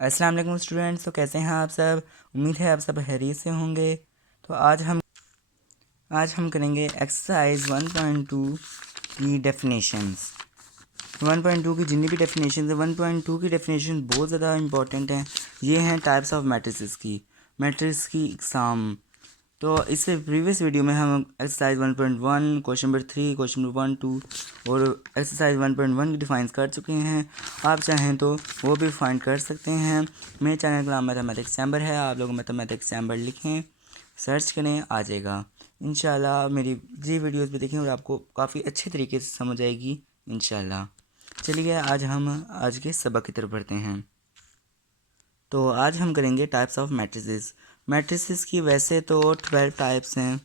अस्सलाम वालेकुम स्टूडेंट्स। तो कैसे हैं आप सब? उम्मीद है आप सब खैरियत से होंगे। तो आज हम करेंगे एक्सरसाइज 1.2 की डेफिनेशंस। 1.2 की जितनी भी डेफिनेशंस है, 1.2 की डेफिनेशन बहुत ज़्यादा इंपॉर्टेंट हैं। ये हैं टाइप्स ऑफ मैट्रिक्स की एग्ज़ाम। तो इससे प्रीवियस वीडियो में हम exercise 1.1, question number 3, question number 1, 2 और एक्सरसाइज 1.1 की डिफाइन कर चुके हैं। आप चाहें तो वो भी फाइंड कर सकते हैं। मेरे चैनल का नाम मैथमेटिक्स चैम्बर है। आप लोग मैथमेटिक्स चैम्बर लिखें, सर्च करें, आ जाएगा। इंशाल्लाह मेरी जी वीडियोस भी देखें और आपको काफ़ी अच्छे तरीके से समझ आएगी इंशाल्लाह। चलिए आज के सबक की तरफ बढ़ते हैं। तो आज हम करेंगे टाइप्स ऑफ मैट्रिसेस की वैसे तो 12 टाइप्स हैं।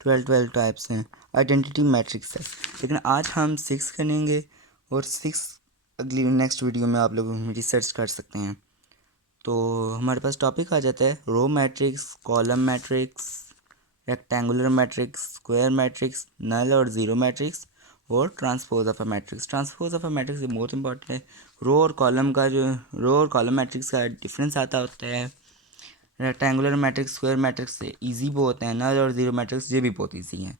12 टाइप्स हैं, आइडेंटिटी मैट्रिक्स है, लेकिन आज हम 6 करेंगे और 6 अगली नेक्स्ट वीडियो में आप लोग रिसर्च कर सकते हैं। तो हमारे पास टॉपिक आ जाता है row matrix, column matrix, rectangular matrix, square matrix, null और ज़ीरो मैट्रिक्स और transpose of a matrix. Transpose of a matrix बहुत इंपॉर्टेंट है। रो और कॉलम मैट्रिक्स का डिफरेंस आता होता है। रेक्टेंगुलर मैट्रिक्स, स्क्वायर मैट्रिक्स से ईजी बहुत है। नल और ज़ीरो मैट्रिक्स ये भी बहुत ईजी हैं।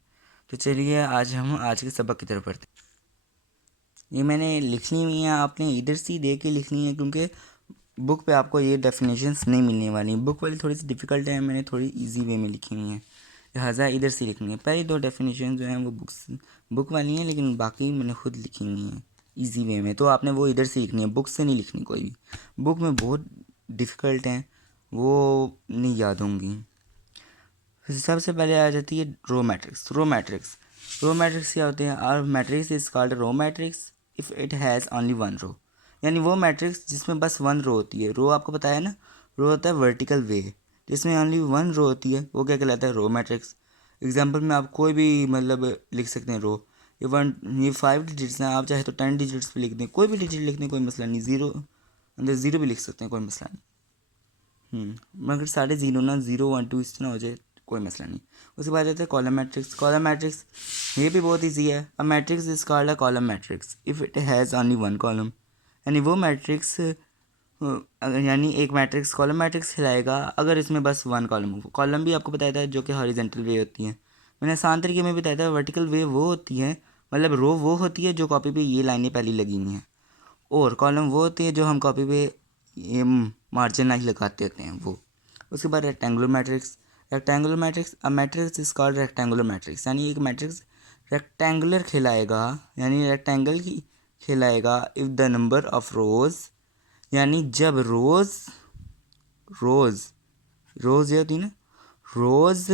तो चलिए आज के सबक की तरफ बढ़ते हैं। ये मैंने लिखनी हुई है, आपने इधर से दे के लिखनी है, क्योंकि बुक पे आपको ये डेफिनेशंस नहीं मिलने वाली। बुक वाली थोड़ी सी डिफ़िकल्ट है, मैंने थोड़ी इजी वे में लिखी हुई है, लिहाजा इधर से लिखनी है। पहली 2 डेफिनेशन जो हैं वो बुक वाली हैं, लेकिन बाकी मैंने खुद लिखी हुई हैं इजी वे में। तो आपने वो इधर से लिखनी है, बुक से नहीं लिखनी कोई भी। बुक में बहुत डिफ़िकल्ट हैं, वो नहीं याद होंगी। सबसे पहले आ जाती है रो मैट्रिक्स क्या होते हैं? A matrix is called row matrix if it has only one row. यानी वो मैट्रिक्स जिसमें बस वन रो होती है। रो आपको पता है ना, रो होता है वर्टिकल वे, जिसमें ओनली वन रो होती है, वो क्या कहलाता है? Row matrix. एग्जाम्पल में आप कोई भी मतलब लिख सकते हैं। रो ये 5 डिजिट्स हैं, आप चाहे तो 10 डिजिट्स पे लिख दें, कोई भी डिजिट लिख दें, कोई मसला नहीं। ज़ीरो अंदर ज़ीरो भी लिख सकते हैं, कोई मसला नहीं। मगर सारे ज़ीरो ना, 0, 1, 2 इस तरह हो जाए, कोई मसला नहीं। उसके बाद आते हैं कॉलम मैट्रिक्स। ये भी बहुत ईजी है। अ matrix is called a column matrix if it has only one column. यानी वो मैट्रिक्स यानी एक मैट्रिक्स कॉलम मैट्रिक्स खिलाएगा अगर इसमें बस वन कॉलम हो। कॉलम भी आपको बताया था जो कि हॉरिजेंटल वे होती है। मैंने आसान तरीके में बताया था। वर्टिकल वे वो होती है, मतलब रो वो होती है जो कॉपी पे ये लाइनें पहले लगी हुई हैं, और कॉलम वो होती है जो हम कॉपी पे ये मार्जिन लाइन लगाते होते हैं वो। उसके बाद rectangular matrix a matrix is called rectangular matrix. यानी एक मैट्रिक्स रेक्टेंगुलर खिलाएगा, यानी रेक्टेंगल की खिलाएगा if the number of rows, यानी जब रोज़ रोज़ ये होती है ना, रोज़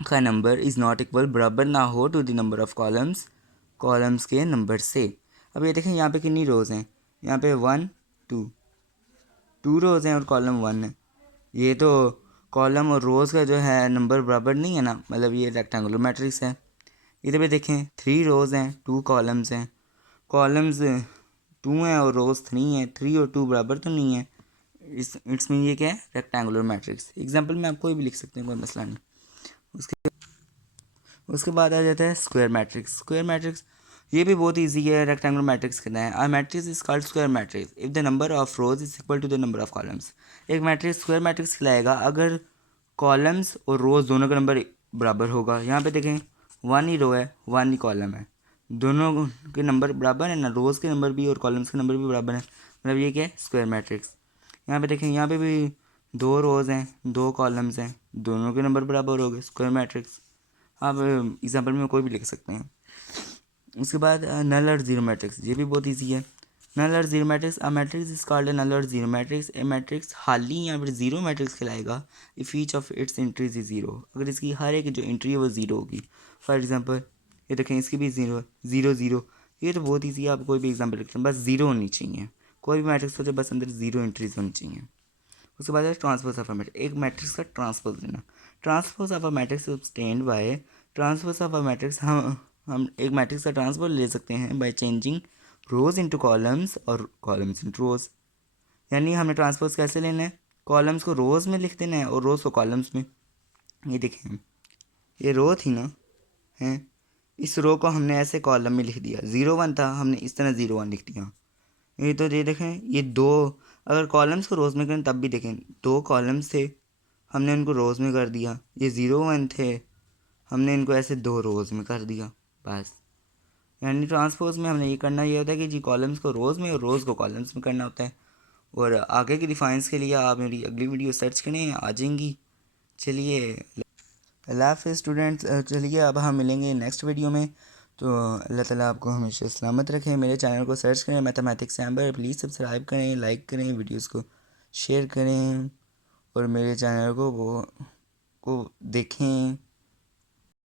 का नंबर इज़ नॉट इक्वल, बराबर ना हो to the number of columns के नंबर से। अब ये देखें यहाँ पे कितनी रोज़ हैं? यहाँ पे 1, 2 रोज़ हैं और कॉलम 1 है। ये तो कॉलम और रोज़ का जो है नंबर बराबर नहीं है ना, मतलब ये रेक्टेंगुलर मैट्रिक्स है। इधर पे देखें 3 रोज़ हैं, 2 कॉलम्स हैं। कॉलम्स 2 हैं और रोज़ 3 हैं। 3 और 2 बराबर तो नहीं है। इट्स मीन ये क्या है? Rectangular matrix. एग्जाम्पल में आप कोई भी लिख सकते हैं, कोई मसला नहीं। उसके बाद आ जाता है स्क्वायर मैट्रिक्स। ये भी बहुत इजी है। रेक्टेंगुलर मैट्रिक्स कहना है। A matrix is called square matrix if the number of rows is equal to the number of columns. एक मैट्रिक्स स्क्वायर मैट्रिक्स खिलाएगा अगर कॉलम्स और रोज दोनों का नंबर बराबर होगा। यहाँ पे देखें 1 ही रो है, 1 ही कॉलम है, दोनों के नंबर बराबर है ना, रोज़ के नंबर भी और कॉलम्स के नंबर भी बराबर है, मतलब ये क्या है? Square matrix. यहाँ पे देखें, यहाँ पे भी 2 रोज़ हैं, 2 कॉलम्स हैं, दोनों के नंबर बराबर हो गए, स्क्वायर मैट्रिक्स। आप एग्जाम्पल में कोई भी लिख सकते हैं। उसके बाद नल और ज़ीरो मैट्रिक्स। ये भी बहुत इजी है। नल और zero matrix a matrix is called null और ज़ीरो मैट्रिक्स। ए मैट्रिक्स खाली या फिर ज़ीरो मैट्रिक्स खिलाएगा if each of its entries is zero, अगर इसकी हर एक जो एंट्री है वो ज़ीरो होगी। फॉर एग्जांपल ये देखें, इसकी भी ज़ीरो है, 0, 0। ये तो बहुत ईजी है, आप कोई भी एग्जाम्पल लिखते हैं, बस ज़ीरो होनी चाहिए। कोई भी मैट्रिक्स हो जाए, बस अंदर ज़ीरो एंट्रीज होनी चाहिए। उसके बाद है ट्रांसपोज ऑफ अ मैट्रिक्स। एक मैट्रिक्स का ट्रांसपोज लेना। Transpose of a matrix obtained by transpose of a matrix. हम एक मैट्रिक्स का ट्रांसपोज ले सकते हैं by changing rose into columns और कॉलम्स इनटू रोज। यानी हमें ट्रांसपोज कैसे लेना है? कॉलम्स को रोज में लिख देना है और रोज को कॉलम्स में। ये देखें, ये रो थी ना, है, इस रो को हमने ऐसे कॉलम में लिख दिया। 0, 1 था, हमने इस तरह 0, 1 लिख दिया। ये तो ये देखें, ये दो, अगर कॉलम्स को रोज़ में करें तब भी देखें, दो कॉलम्स थे, हमने उनको रोज़ में कर दिया। ये 0 1 थे, हमने इनको ऐसे दो रोज़ में कर दिया बस। यानी ट्रांसपोज में हमने ये करना ये होता है कि जी कॉलम्स को रोज़ में और रोज़ को कॉलम्स में करना होता है। और आगे की डिफाइंस के लिए आप मेरी अगली वीडियो सर्च करें, आ जाएंगी। चलिए, अल्लाह हाफ़िज़ स्टूडेंट्स। चलिए अब हम मिलेंगे नेक्स्ट वीडियो में। तो अल्लाह ताला आपको हमेशा सलामत रखें। मेरे चैनल को सर्च करें मैथमेटिक्स एम्बर, प्लीज़ सब्सक्राइब करें, लाइक करें, वीडियोस को शेयर करें और मेरे चैनल को देखें।